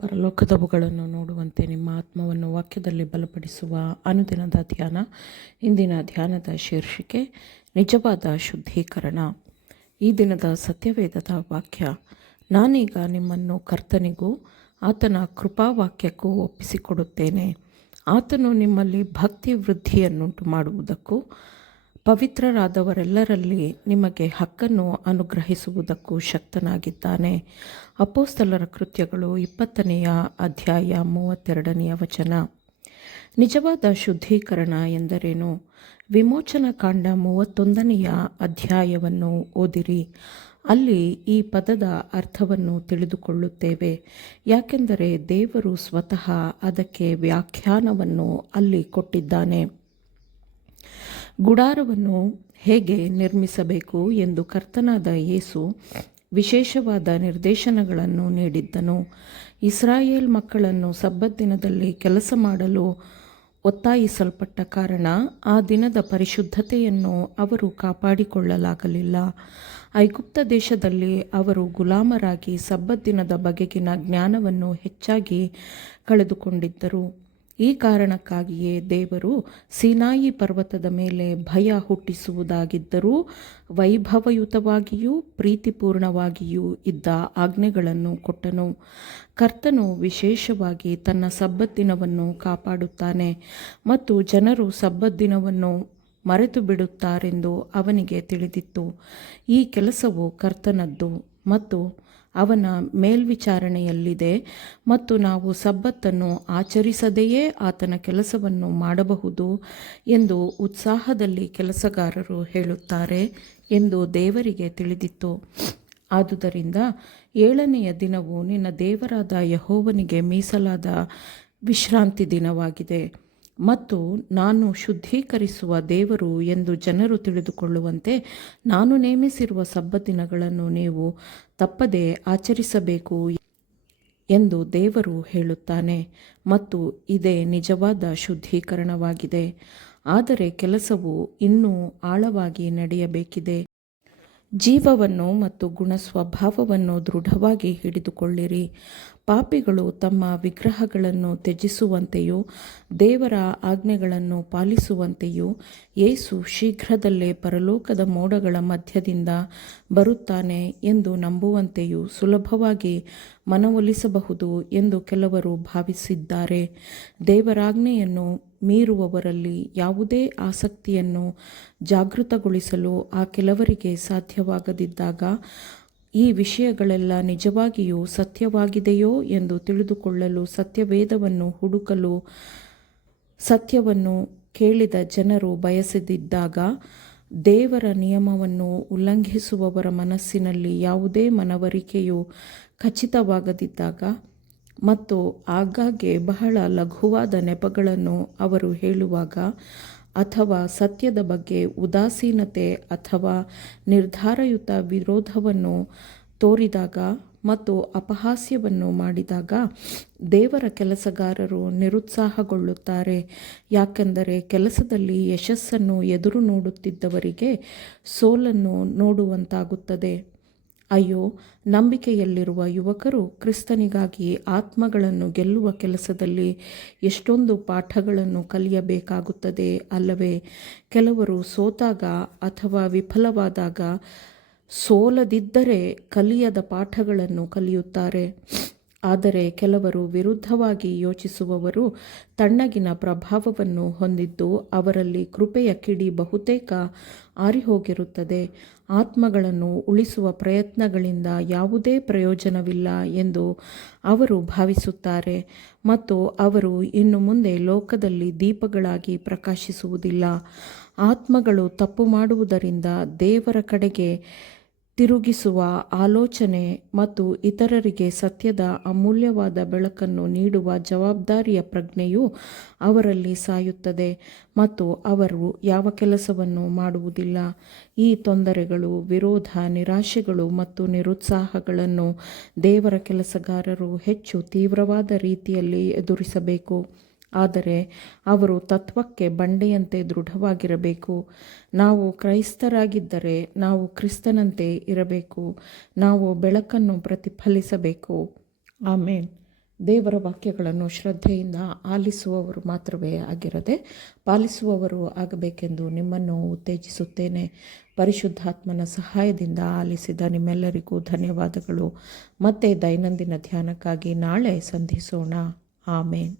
ಪರಲೋಕದವುಗಳನ್ನು ನೋಡುವಂತೆ ನಿಮ್ಮ ಆತ್ಮವನ್ನು ವಾಕ್ಯದಲ್ಲಿ ಬಲಪಡಿಸುವ ಅನುದಿನದ ಧ್ಯಾನ. ಇಂದಿನ ಧ್ಯಾನದ ಶೀರ್ಷಿಕೆ ನಿಜವಾದ ಶುದ್ಧೀಕರಣ. ಈ ದಿನದ ಸತ್ಯವೇದದ ವಾಕ್ಯ: ನಾನೀಗ ನಿಮ್ಮನ್ನು ಕರ್ತನಿಗೂ ಆತನ ಕೃಪಾವಾಕ್ಯಕ್ಕೂ ಒಪ್ಪಿಸಿಕೊಡುತ್ತೇನೆ. ಆತನು ನಿಮ್ಮಲ್ಲಿ ಭಕ್ತಿ ವೃದ್ಧಿಯನ್ನುಂಟು ಮಾಡುವುದಕ್ಕೂ ಪವಿತ್ರರಾದವರೆಲ್ಲರಲ್ಲಿ ನಿಮಗೆ ಹಕ್ಕನ್ನು ಅನುಗ್ರಹಿಸುವುದಕ್ಕೂ ಶಕ್ತನಾಗಿದ್ದಾನೆ. ಅಪೊಸ್ತಲರ ಕೃತ್ಯಗಳು 20ನೇ ಅಧ್ಯಾಯ 32ನೇ ವಚನ. ನಿಜವಾದ ಶುದ್ಧೀಕರಣ ಎಂದರೇನು? ವಿಮೋಚನಾ ಕಾಂಡ 31ನೇ ಅಧ್ಯಾಯವನ್ನು ಓದಿರಿ. ಅಲ್ಲಿ ಈ ಪದದ ಅರ್ಥವನ್ನು ತಿಳಿದುಕೊಳ್ಳುತ್ತೇವೆ. ಯಾಕೆಂದರೆ ದೇವರು ಸ್ವತಃ ಅದಕ್ಕೆ ವ್ಯಾಖ್ಯಾನವನ್ನು ಅಲ್ಲಿ ಕೊಟ್ಟಿದ್ದಾನೆ. ಗುಡಾರವನ್ನು ಹೇಗೆ ನಿರ್ಮಿಸಬೇಕು ಎಂದು ಕರ್ತನಾದ ಯೇಸು ವಿಶೇಷವಾದ ನಿರ್ದೇಶನಗಳನ್ನು ನೀಡಿದ್ದನು. ಇಸ್ರಾಯೇಲ್ ಮಕ್ಕಳನ್ನು ಸಬ್ಬತ್ ದಿನದಲ್ಲಿ ಕೆಲಸ ಮಾಡಲು ಒತ್ತಾಯಿಸಲ್ಪಟ್ಟ ಕಾರಣ ಆ ದಿನದ ಪರಿಶುದ್ಧತೆಯನ್ನು ಅವರು ಕಾಪಾಡಿಕೊಳ್ಳಲಾಗಲಿಲ್ಲ. ಐಗುಪ್ತ ದೇಶದಲ್ಲಿ ಅವರು ಗುಲಾಮರಾಗಿ ಸಬ್ಬತ್ ದಿನದ ಬಗೆಗಿನ ಜ್ಞಾನವನ್ನು ಹೆಚ್ಚಾಗಿ ಕಳೆದುಕೊಂಡಿದ್ದರು. ಈ ಕಾರಣಕ್ಕಾಗಿಯೇ ದೇವರು ಸೀನಾಯಿ ಪರ್ವತದ ಮೇಲೆ ಭಯ ಹುಟ್ಟಿಸುವುದಾಗಿದ್ದರೂ ವೈಭವಯುತವಾಗಿಯೂ ಪ್ರೀತಿಪೂರ್ಣವಾಗಿಯೂ ಇದ್ದ ಆಜ್ಞೆಗಳನ್ನು ಕೊಟ್ಟನು. ಕರ್ತನು ವಿಶೇಷವಾಗಿ ತನ್ನ ಸಬ್ಬತ್ ದಿನವನ್ನು ಕಾಪಾಡುತ್ತಾನೆ ಮತ್ತು ಜನರು ಸಬ್ಬತ್ ದಿನವನ್ನು ಮರೆತು ಬಿಡುತ್ತಾರೆಂದು ಅವನಿಗೆ ತಿಳಿದಿತ್ತು. ಈ ಕೆಲಸವು ಕರ್ತನದ್ದು ಮತ್ತು ಅವನ ಮೇಲ್ವಿಚಾರಣೆಯಲ್ಲಿದೆ ಮತ್ತು ನಾವು ಸಬ್ಬತ್ತನ್ನು ಆಚರಿಸದೆಯೇ ಆತನ ಕೆಲಸವನ್ನು ಮಾಡಬಹುದು ಎಂದು ಉತ್ಸಾಹದಲ್ಲಿ ಕೆಲಸಗಾರರು ಹೇಳುತ್ತಾರೆ ಎಂದು ದೇವರಿಗೆ ತಿಳಿದಿತ್ತು. ಆದುದರಿಂದ 7ನೆಯ ದಿನವು ನಿನ್ನ ದೇವರಾದ ಯೆಹೋವನಿಗೆ ಮೀಸಲಾದ ವಿಶ್ರಾಂತಿ ದಿನವಾಗಿದೆ ಮತ್ತು ನಾನು ಶುದ್ಧೀಕರಿಸುವ ದೇವರು ಎಂದು ಜನರು ತಿಳಿದುಕೊಳ್ಳುವಂತೆ ನಾನು ನೇಮಿಸಿರುವ ಸಬ್ಬತ್ ದಿನಗಳನ್ನು ನೀವು ತಪ್ಪದೆ ಆಚರಿಸಬೇಕು ಎಂದು ದೇವರು ಹೇಳುತ್ತಾನೆ. ಮತ್ತು ಇದೇ ನಿಜವಾದ ಶುದ್ಧೀಕರಣವಾಗಿದೆ. ಆದರೆ ಕೆಲಸವು ಇನ್ನೂ ಆಳವಾಗಿ ನಡೆಯಬೇಕಿದೆ. ಜೀವವನ್ನು ಮತ್ತು ಗುಣ ಸ್ವಭಾವವನ್ನು ದೃಢವಾಗಿ ಹಿಡಿದುಕೊಳ್ಳಿರಿ. ಪಾಪಿಗಳು ತಮ್ಮ ವಿಗ್ರಹಗಳನ್ನು ತ್ಯಜಿಸುವಂತೆಯೂ ದೇವರ ಆಜ್ಞೆಗಳನ್ನು ಪಾಲಿಸುವಂತೆಯೂ ಯೇಸು ಶೀಘ್ರದಲ್ಲೇ ಪರಲೋಕದ ಮೋಡಗಳ ಮಧ್ಯದಿಂದ ಬರುತ್ತಾನೆ ಎಂದು ನಂಬುವಂತೆಯೂ ಸುಲಭವಾಗಿ ಮನವೊಲಿಸಬಹುದು ಎಂದು ಕೆಲವರು ಭಾವಿಸಿದ್ದಾರೆ. ದೇವರಾಜ್ಞೆಯನ್ನು ಮೀರುವವರಲ್ಲಿ ಯಾವುದೇ ಆಸಕ್ತಿಯನ್ನು ಜಾಗೃತಗೊಳಿಸಲು ಆ ಕೆಲವರಿಗೆ ಸಾಧ್ಯವಾಗದಿದ್ದಾಗ ಈ ವಿಷಯಗಳೆಲ್ಲ ನಿಜವಾಗಿಯೂ ಸತ್ಯವಾಗಿದೆಯೋ ಎಂದು ತಿಳಿದುಕೊಳ್ಳಲು ಸತ್ಯವೇದವನ್ನು ಹುಡುಕಲು ಸತ್ಯವನ್ನು ಕೇಳಿದ ಜನರು ಬಯಸದಿದ್ದಾಗ, ದೇವರ ನಿಯಮವನ್ನು ಉಲ್ಲಂಘಿಸುವವರ ಮನಸ್ಸಿನಲ್ಲಿ ಯಾವುದೇ ಮನವರಿಕೆಯು ಖಚಿತವಾಗದಿದ್ದಾಗ ಮತ್ತು ಆಗಾಗ್ಗೆ ಬಹಳ ಲಘುವಾದ ನೆಪಗಳನ್ನು ಅವರು ಹೇಳುವಾಗ ಅಥವಾ ಸತ್ಯದ ಬಗ್ಗೆ ಉದಾಸೀನತೆ ಅಥವಾ ನಿರ್ಧಾರಯುತ ವಿರೋಧವನ್ನು ತೋರಿದಾಗ ಮತ್ತು ಅಪಹಾಸ್ಯವನ್ನು ಮಾಡಿದಾಗ ದೇವರ ಕೆಲಸಗಾರರು ನಿರುತ್ಸಾಹಗೊಳ್ಳುತ್ತಾರೆ. ಯಾಕೆಂದರೆ ಕೆಲಸದಲ್ಲಿ ಯಶಸ್ಸನ್ನು ಎದುರು ನೋಡುತ್ತಿದ್ದವರಿಗೆ ಸೋಲನ್ನು ನೋಡುವಂತಾಗುತ್ತದೆ. ಅಯ್ಯೋ, ನಂಬಿಕೆಯಲ್ಲಿರುವ ಯುವಕರು ಕ್ರಿಸ್ತನಿಗಾಗಿ ಆತ್ಮಗಳನ್ನು ಗೆಲ್ಲುವ ಕೆಲಸದಲ್ಲಿ ಎಷ್ಟೊಂದು ಪಾಠಗಳನ್ನು ಕಲಿಯಬೇಕಾಗುತ್ತದೆ ಅಲ್ಲವೇ? ಕೆಲವರು ಸೋತಾಗ ಅಥವಾ ವಿಫಲವಾದಾಗ ಸೋಲದಿದ್ದರೆ ಕಲಿಯದ ಪಾಠಗಳನ್ನು ಕಲಿಯುತ್ತಾರೆ. ಆದರೆ ಕೆಲವರು ವಿರುದ್ಧವಾಗಿ ಯೋಚಿಸುವವರು ತಣ್ಣಗಿನ ಪ್ರಭಾವವನ್ನು ಹೊಂದಿದ್ದು ಅವರಲ್ಲಿ ಕೃಪೆಯ ಕಿಡಿ ಬಹುತೇಕ ಆರಿಹೋಗಿರುತ್ತದೆ. ಆತ್ಮಗಳನ್ನು ಉಳಿಸುವ ಪ್ರಯತ್ನಗಳಿಂದ ಯಾವುದೇ ಪ್ರಯೋಜನವಿಲ್ಲ ಎಂದು ಅವರು ಭಾವಿಸುತ್ತಾರೆ ಮತ್ತು ಅವರು ಇನ್ನು ಮುಂದೆ ಲೋಕದಲ್ಲಿ ದೀಪಗಳಾಗಿ ಪ್ರಕಾಶಿಸುವುದಿಲ್ಲ. ಆತ್ಮಗಳು ತಪ್ಪು ಮಾಡುವುದರಿಂದ ದೇವರ ಕಡೆಗೆ ತಿರುಗಿಸುವ ಆಲೋಚನೆ ಮತ್ತು ಇತರರಿಗೆ ಸತ್ಯದ ಅಮೂಲ್ಯವಾದ ಬೆಳಕನ್ನು ನೀಡುವ ಜವಾಬ್ದಾರಿಯ ಪ್ರಜ್ಞೆಯು ಅವರಲ್ಲಿ ಸಾಯುತ್ತದೆ ಮತ್ತು ಅವರು ಯಾವ ಕೆಲಸವನ್ನು ಮಾಡುವುದಿಲ್ಲ. ಈ ತೊಂದರೆಗಳು, ವಿರೋಧ, ನಿರಾಶೆಗಳು ಮತ್ತು ನಿರುತ್ಸಾಹಗಳನ್ನು ದೇವರ ಕೆಲಸಗಾರರು ಹೆಚ್ಚು ತೀವ್ರವಾದ ರೀತಿಯಲ್ಲಿ ಎದುರಿಸಬೇಕು. ಆದರೆ ಅವರು ತತ್ವಕ್ಕೆ ಬಂಡೆಯಂತೆ ದೃಢವಾಗಿರಬೇಕು. ನಾವು ಕ್ರೈಸ್ತರಾಗಿದ್ದರೆ ನಾವು ಕ್ರಿಸ್ತನಂತೆ ಇರಬೇಕು. ನಾವು ಬೆಳಕನ್ನು ಪ್ರತಿಫಲಿಸಬೇಕು. ಆಮೇನ್. ದೇವರ ವಾಕ್ಯಗಳನ್ನು ಶ್ರದ್ಧೆಯಿಂದ ಆಲಿಸುವವರು ಮಾತ್ರವೇ ಆಗಿರದೆ ಪಾಲಿಸುವವರು ಆಗಬೇಕೆಂದು ನಿಮ್ಮನ್ನು ಉತ್ತೇಜಿಸುತ್ತೇನೆ. ಪರಿಶುದ್ಧಾತ್ಮನ ಸಹಾಯದಿಂದ ಆಲಿಸಿದ ನಿಮ್ಮೆಲ್ಲರಿಗೂ ಧನ್ಯವಾದಗಳು. ಮತ್ತೆ ದೈನಂದಿನ ಧ್ಯಾನಕ್ಕಾಗಿ ನಾಳೆ ಸಂಧಿಸೋಣ. ಆಮೇನ್.